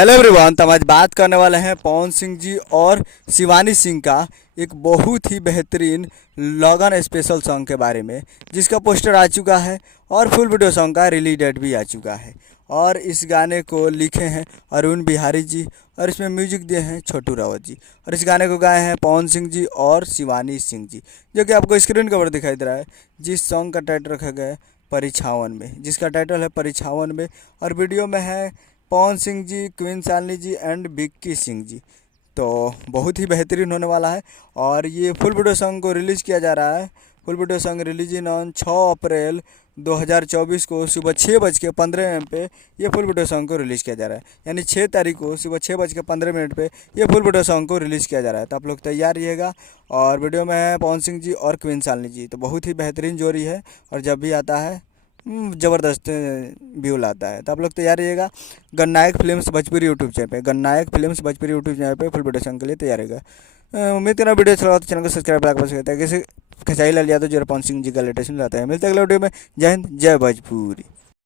Hello everyone. तो हम आज बात करने वाले हैं पवन सिंह जी और शिवानी सिंह का एक बहुत ही बेहतरीन लगन स्पेशल सॉन्ग के बारे में, जिसका पोस्टर आ चुका है और फुल वीडियो सॉन्ग का रिलीज डेट भी आ चुका है। और इस गाने को लिखे हैं अरुण बिहारी जी और इसमें म्यूजिक दिए हैं छोटू रावत जी। और इस गाने को गाए हैं पवन सिंह जी और शिवानी सिंह जी, जो कि आपको स्क्रीन कवर दिखाई दे रहा है। जिस सॉन्ग का टाइटल रखा गया है परिछावन में, जिसका टाइटल है परिछावन में। और वीडियो में है पवन सिंह जी, क्वीन शालिनी जी एंड विक्की सिंह जी। तो बहुत ही बेहतरीन होने वाला है। और ये फुल वीडियो सॉन्ग को रिलीज़ किया जा रहा है। Full video song release in on 6 अप्रैल 2024 को सुबह 6:15 पे ये फुल वीडियो सॉन्ग को रिलीज़ किया जा रहा है। यानी 6 तारीख को सुबह 6:15 पे ये फुल वीडियो सॉन्ग को रिलीज़ किया जा रहा है। तो आप लोग तैयार रहिएगा। और वीडियो में है पवन सिंह जी और क्वीन शालिनी जी। तो बहुत ही बेहतरीन जोड़ी है और जब भी आता है ज़बरदस्त व्यू लाता है। तो आप लोग तैयार रहिएगा। Gananayak films Bhojpuri YouTube channel पे, Gananayak films Bhojpuri YouTube channel पे फुल वीडियो सॉन्ग के लिए तैयार रहेगा। उम्मीद करना वीडियो अच्छा लगा तो चैनल को सब्सक्राइब कर सकते हैं। किसी खचाई लाल यादव जो पवन सिंह जी का लेटेस्ट लाता है। मिलते हैं अगले वीडियो में। जय हिंद, जय भोजपुरी।